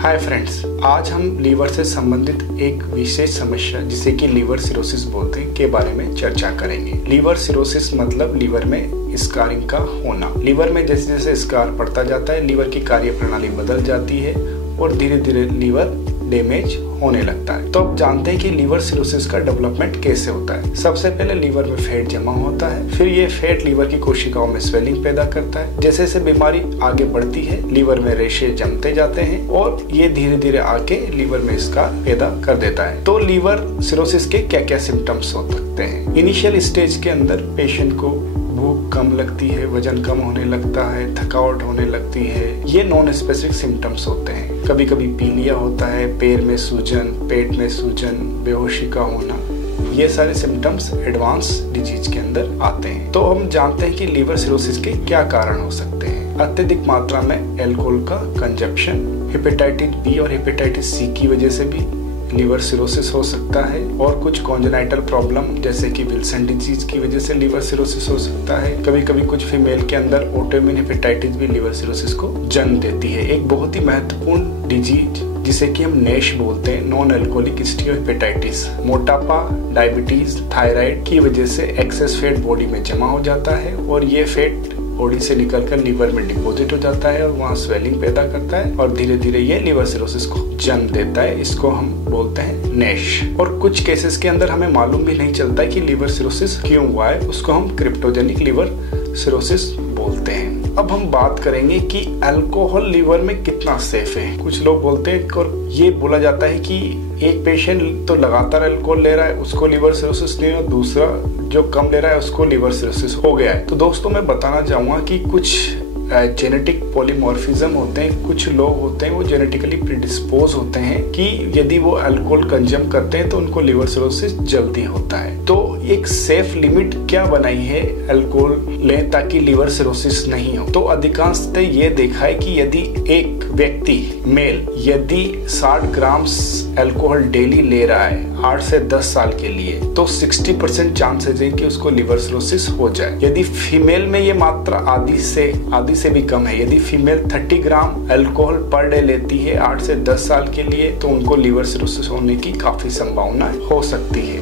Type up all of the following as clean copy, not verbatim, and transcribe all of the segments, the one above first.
Hi friends, आज हम liver से संबंधित एक विशेष समस्या जिसे कि लीवर सिरोसिस बोलते हैं के बारे में चर्चा करेंगे। लीवर सिरोसिस मतलब लीवर में स्कारिंग का होना। लीवर में जैसे जैसे स्कार पड़ता जाता है, लीवर की कार्य प्रणाली बदल जाती है और धीरे धीरे लीवर डैमेज होने लगता है। तो अब जानते हैं कि लीवर सिरोसिस का डेवलपमेंट कैसे होता है। सबसे पहले लीवर में फैट जमा होता है, फिर ये फैट लीवर की कोशिकाओं में स्वेलिंग पैदा करता है। जैसे जैसे बीमारी आगे बढ़ती है, लीवर में रेशे जमते जाते हैं और ये धीरे धीरे आके लीवर में स्कार पैदा कर देता है। तो लीवर सिरोसिस के क्या क्या सिम्टम्स हो सकते हैं। इनिशियल स्टेज के अंदर पेशेंट को भूख कम लगती है, वजन कम होने लगता है, थकावट होने लगती है। ये नॉन स्पेसिफिक सिम्टम्स होते हैं। कभी कभी पीलिया होता है, पैर में सूजन, पेट में सूजन, बेहोशी का होना, ये सारे सिम्टम्स एडवांस डिजीज के अंदर आते हैं। तो हम जानते हैं कि लीवर सिरोसिस के क्या कारण हो सकते हैं। अत्यधिक मात्रा में अल्कोहल का कंजप्शन, हेपेटाइटिस बी और हेपेटाइटिस सी की वजह से भी लीवर सिरोसिस हो सकता है, और कुछ कॉन्जेनाइटल प्रॉब्लम जैसे कि विल्सन डिजीज की वजह से लीवर सिरोसिस हो सकता है। कभी कभी कुछ फीमेल के अंदर ऑटोइम्यून हेपेटाइटिस भी लीवर सिरोसिस को जन्म देती है। एक बहुत ही महत्वपूर्ण डिजीज जिसे कि हम नैश बोलते हैं, नॉन अल्कोहलिक स्टीरोहेपेटाइटिस। मोटापा, डायबिटीज, थायराइड की वजह से एक्सेस फैट बॉडी में जमा हो जाता है और ये फैट बॉडी से निकलकर लीवर में डिपॉजिट हो जाता है और वहाँ स्वेलिंग पैदा करता है और धीरे धीरे ये लीवर सिरोसिस को जन्म देता है। इसको हम बोलते हैं नैश। और कुछ केसेस के अंदर हमें मालूम भी नहीं चलता है कि लीवर सिरोसिस क्यों हुआ है, उसको हम क्रिप्टोजेनिक लीवर सिरोसिस बोलते हैं। अब हम बात करेंगे कि अल्कोहल लीवर में कितना सेफ है। कुछ लोग बोलते हैं और ये बोला जाता है कि एक पेशेंट तो लगातार अल्कोहल ले रहा है, उसको लीवर सिरोसिस नहीं, और दूसरा जो कम ले रहा है उसको लीवर सिरोसिस हो गया है। तो दोस्तों मैं बताना चाहूंगा कि कुछ जेनेटिक पॉलीमॉर्फिज्म होते हैं। कुछ लोग होते हैं वो जेनेटिकली प्रीडिस्पोज होते हैं कि यदि वो अल्कोहल कंज्यूम करते हैं तो उनको लीवर सिरोसिस जल्दी होता है। तो एक सेफ लिमिट क्या बनाई है अल्कोहल लें ताकि लीवर सिरोसिस नहीं हो। तो अधिकांशतः ये देखा है कि यदि एक व्यक्ति मेल यदि 60 ग्राम अल्कोहल डेली ले रहा है 8 से 10 साल के लिए, तो 60% चांसेस है कि उसको लीवर सिरोसिस हो जाए। यदि फीमेल में ये मात्रा आधी से भी कम है, यदि फीमेल 30 ग्राम अल्कोहल पर डे लेती है 8 से 10 साल के लिए, तो उनको लीवर सिरोसिस होने की काफी संभावना हो सकती है।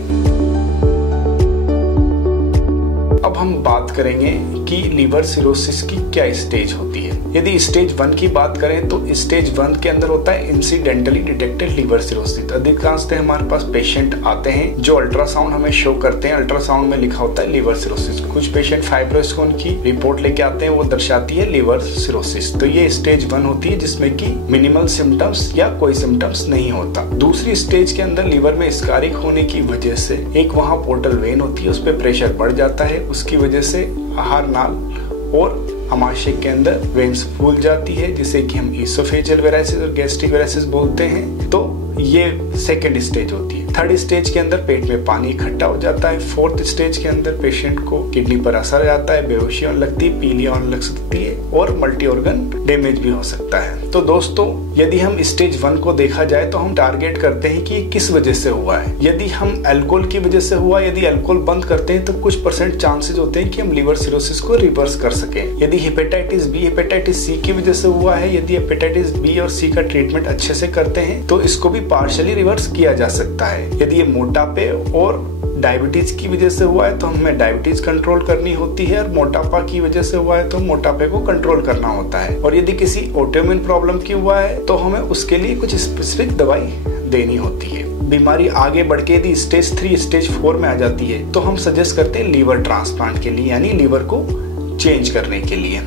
अब हम बात करेंगे कि लीवर सिरोसिस की क्या स्टेज होती है। यदि स्टेज 1 की बात करें तो स्टेज 1 के अंदर होता है इंसिडेंटली डिटेक्टेड लीवर सिरोसिस। अधिकांशतः हमारे पास पेशेंट आते हैं जो अल्ट्रासाउंड हमें शो करते हैं, अल्ट्रासाउंड में लिखा होता है लीवर सिरोसिस। कुछ पेशेंट फाइब्रोस्कोन की रिपोर्ट लेके आते हैं, वो दर्शाती है लीवर सिरोसिस। तो ये स्टेज 1 होती है जिसमें कि मिनिमल सिम्टम्स या कोई सिम्टम्स नहीं होता। दूसरी स्टेज के अंदर लीवर में स्कारिंग होने की वजह से एक वहाँ पोर्टल वेन होती है, उस पर प्रेशर बढ़ जाता है, उसकी वजह से आहार नाल और आमाशय के अंदर वेन्स फूल जाती है, जिसे कि हम इसोफेजियल वेराइसिस और गैस्ट्रिक वेराइसिस बोलते हैं। तो ये सेकेंड स्टेज होती है। थर्ड स्टेज के अंदर पेट में पानी इकट्ठा हो जाता है। फोर्थ स्टेज के अंदर पेशेंट को किडनी पर असर आता है, बेहोशी होने लगती है, पीलिया होने लग सकती है और मल्टी ऑर्गन डैमेज भी हो सकता है। तो दोस्तों यदि हम स्टेज 1 को देखा जाए तो हम टारगेट करते हैं कि ये किस वजह से हुआ है। यदि हम अल्कोहल की वजह से हुआ, यदि अल्कोहल बंद करते हैं तो कुछ % चांसेस होते हैं कि हम लीवर सिरोसिस को रिवर्स कर सकें। यदि हेपेटाइटिस बी, हेपेटाइटिस सी की वजह से हुआ है, यदि हेपेटाइटिस बी और सी का ट्रीटमेंट अच्छे से करते हैं तो इसको भी पार्शियली रिवर्स किया जा सकता है। यदि ये मोटापे और डायबिटीज की वजह से हुआ है तो हमें डायबिटीज कंट्रोल करनी होती है, और मोटापा की वजह से हुआ है तो मोटापे को कंट्रोल करना होता है। और यदि किसी ऑटोइम्यून प्रॉब्लम की हुआ है तो हमें उसके लिए कुछ स्पेसिफिक दवाई देनी होती है। बीमारी आगे बढ़ के यदि स्टेज 3 स्टेज 4 में आ जाती है तो हम सजेस्ट करते हैं लीवर ट्रांसप्लांट के लिए, यानी लीवर को चेंज करने के लिए।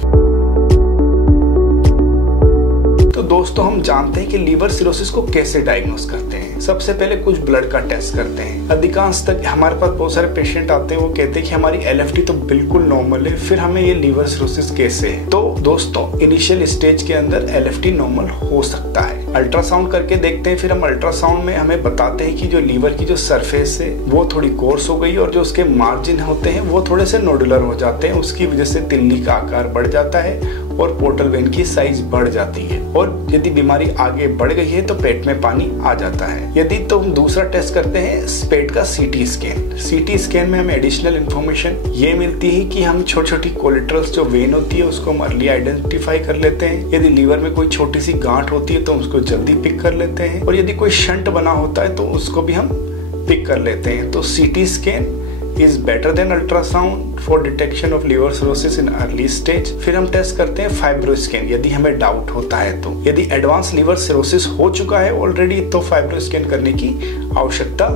तो दोस्तों हम जानते हैं कि लीवर सिरोसिस को कैसे डायग्नोस करते हैं। सबसे पहले कुछ ब्लड का टेस्ट करते हैं। अधिकांश तक हमारे पास बहुत सारे पेशेंट आते हैं, वो कहते हैं कि हमारी LFT तो बिल्कुल नॉर्मल है, फिर हमें ये लीवर सिरोसिस कैसे है। तो दोस्तों इनिशियल स्टेज के अंदर LFT नॉर्मल हो सकता है। अल्ट्रासाउंड करके देखते हैं, फिर हम अल्ट्रासाउंड में हमें बताते हैं कि जो लीवर की जो सरफेस है वो थोड़ी कोर्स हो गई और जो उसके मार्जिन होते हैं वो थोड़े से नोडुलर हो जाते हैं, उसकी वजह से तिल्ली का आकार बढ़ जाता है और पोर्टल वेन की साइज बढ़ जाती है, और यदि बीमारी आगे बढ़ गई है तो पेट में पानी आ जाता है। यदि तो हम दूसरा टेस्ट करते हैं पेट का सीटी स्कैन। सीटी स्कैन में हमें एडिशनल इन्फॉर्मेशन ये मिलती है कि हम छोटी छोटी कोलेट्रल्स जो वेन होती है उसको हम अर्ली आइडेंटिफाई कर लेते हैं। यदि लीवर में कोई छोटी सी गांठ होती है तो उसको जल्दी पिक कर लेते हैं, और यदि कोई शंट बना होता है तो उसको भी हम पिक कर लेते हैं। तो CT scan is better than ultrasound for detection of liver cirrhosis in early stage। फिर हम टेस्ट करते हैं फाइब्रोस्कैन, यदि हमें डाउट होता है तो। यदि एडवांस लिवर सिरोसिस हो चुका है ऑलरेडी तो फाइब्रोस्कैन करने की आवश्यकता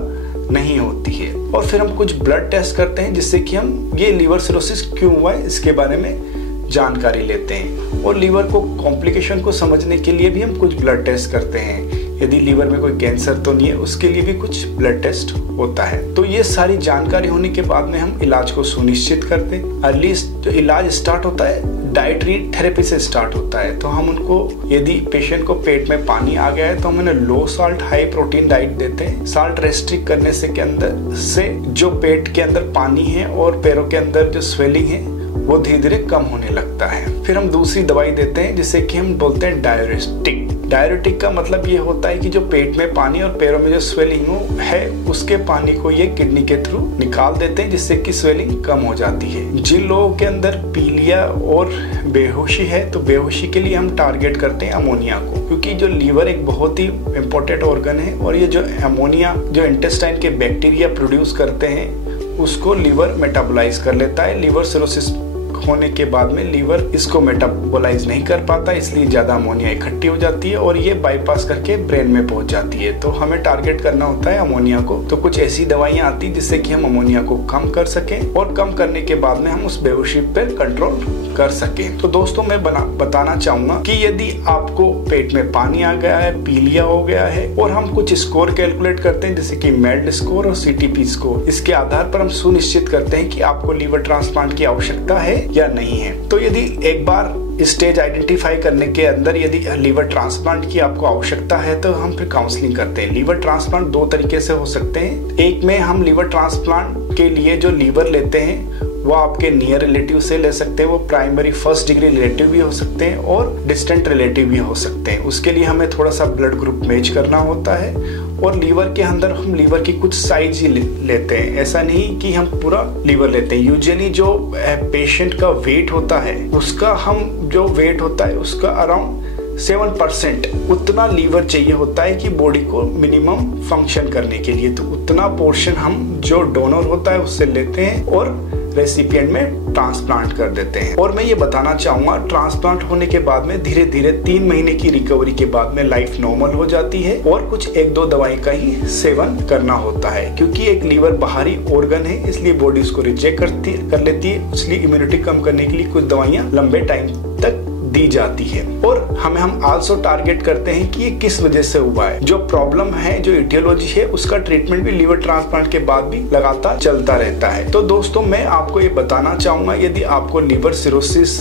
नहीं होती है। और फिर हम कुछ ब्लड टेस्ट करते हैं जिससे कि हम ये लिवर सिरोसिस क्यों हुआ है इसके बारे में जानकारी लेते हैं। और लीवर को कॉम्प्लिकेशन को समझने के लिए भी हम कुछ ब्लड टेस्ट करते हैं। यदि लीवर में कोई कैंसर तो नहीं है उसके लिए भी कुछ ब्लड टेस्ट होता है। तो ये सारी जानकारी होने के बाद में हम इलाज को सुनिश्चित करते हैं। अर्ली जो इलाज स्टार्ट होता है डाइटरी थेरेपी से स्टार्ट होता है। तो हम उनको, यदि पेशेंट को पेट में पानी आ गया है तो हम उन्हें लो साल्ट हाई प्रोटीन डाइट देते हैं। साल्ट रेस्ट्रिक्ट करने से के अंदर से जो पेट के अंदर पानी है और पैरों के अंदर जो स्वेलिंग है वो धीरे धीरे कम होने लगता है। फिर हम दूसरी दवाई देते हैं जिसे कि हम बोलते हैं डायरेटिक। डायरेटिक का मतलब ये होता है कि जो पेट में पानी और पैरों में जो स्वेलिंग है उसके पानी को ये किडनी के थ्रू निकाल देते हैं जिससे कि स्वेलिंग कम हो जाती है। जिन लोगों के अंदर पीलिया और बेहोशी है तो बेहोशी के लिए हम टारगेट करते हैं अमोनिया को, क्योंकि जो लीवर एक बहुत ही इम्पोर्टेंट ऑर्गन है और ये जो अमोनिया जो इंटेस्टाइन के बैक्टीरिया प्रोड्यूस करते हैं उसको लीवर मेटाबोलाइज कर लेता है। लिवर सिरोसिस होने के बाद में लीवर इसको मेटाबोलाइज नहीं कर पाता, इसलिए ज्यादा अमोनिया इकट्ठी हो जाती है और ये बाईपास करके ब्रेन में पहुंच जाती है। तो हमें टारगेट करना होता है अमोनिया को। तो कुछ ऐसी दवाइयां आती है जिससे कि हम अमोनिया को कम कर सकें और कम करने के बाद में हम उस बेहोशी पर कंट्रोल कर सकें। तो दोस्तों मैं बताना चाहूंगा कि यदि आपको पेट में पानी आ गया है, पीलिया हो गया है और हम कुछ स्कोर कैलकुलेट करते हैं जैसे कि मेल्ड स्कोर और सीटीपी स्कोर, इसके आधार पर हम सुनिश्चित करते हैं कि आपको लीवर ट्रांसप्लांट की आवश्यकता है या नहीं है। तो यदि एक बार स्टेज आइडेंटिफाई करने के अंदर यदि लीवर ट्रांसप्लांट की आपको आवश्यकता है तो हम फिर काउंसलिंग करते हैं। लीवर ट्रांसप्लांट दो तरीके से हो सकते हैं। एक में हम लीवर ट्रांसप्लांट के लिए जो लीवर लेते हैं वो आपके नियर रिलेटिव से ले सकते हैं, वो प्राइमरी फर्स्ट डिग्री रिलेटिव भी हो सकते हैं और डिस्टेंट रिलेटिव भी हो सकते हैं। उसके लिए हमें थोड़ा सा ब्लड ग्रुप मैच करना होता है और लीवर के अंदर हम लीवर की कुछ साइज ही लेते हैं, ऐसा नहीं कि हम पूरा लीवर लेते हैं। यूजुअली जो पेशेंट का वेट होता है उसका हम जो वेट होता है उसका अराउंड 7% उतना लीवर चाहिए होता है कि बॉडी को मिनिमम फंक्शन करने के लिए। तो उतना पोर्शन हम जो डोनर होता है उससे लेते हैं और रेसिपिएंट में ट्रांसप्लांट कर देते हैं। और मैं ये बताना चाहूंगा ट्रांसप्लांट होने के बाद में धीरे धीरे 3 महीने की रिकवरी के बाद में लाइफ नॉर्मल हो जाती है और कुछ 1-2 दवाई का ही सेवन करना होता है, क्योंकि एक लीवर बाहरी ऑर्गन है इसलिए बॉडी उसको रिजेक्ट कर लेती है, इसलिए इम्यूनिटी कम करने के लिए कुछ दवाइयां लंबे टाइम तक दी जाती है। और हम आल्सो टारगेट करते हैं कि ये किस वजह से हुआ है। जो प्रॉब्लम है, जो इटियोलॉजी है, उसका ट्रीटमेंट भी लीवर ट्रांसप्लांट के बाद भी लगातार चलता रहता है। तो दोस्तों मैं आपको ये बताना चाहूंगा यदि आपको लिवर सिरोसिस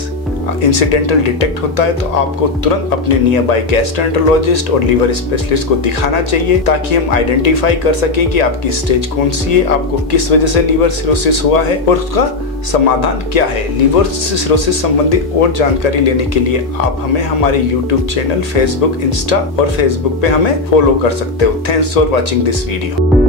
इंसिडेंटल डिटेक्ट होता है तो आपको तुरंत अपने नियर बाय गैस्ट्रोएंटरोलॉजिस्ट और लीवर स्पेशलिस्ट को दिखाना चाहिए ताकि हम आइडेंटिफाई कर सकें कि आपकी स्टेज कौन सी है, आपको किस वजह से लिवर सिरोसिस हुआ है और उसका समाधान क्या है। लिवर सिरोसिस संबंधित और जानकारी लेने के लिए आप हमें हमारे YouTube चैनल, Facebook, इंस्टा और फेसबुक पे हमें फॉलो कर सकते हो। Thanks for watching this video.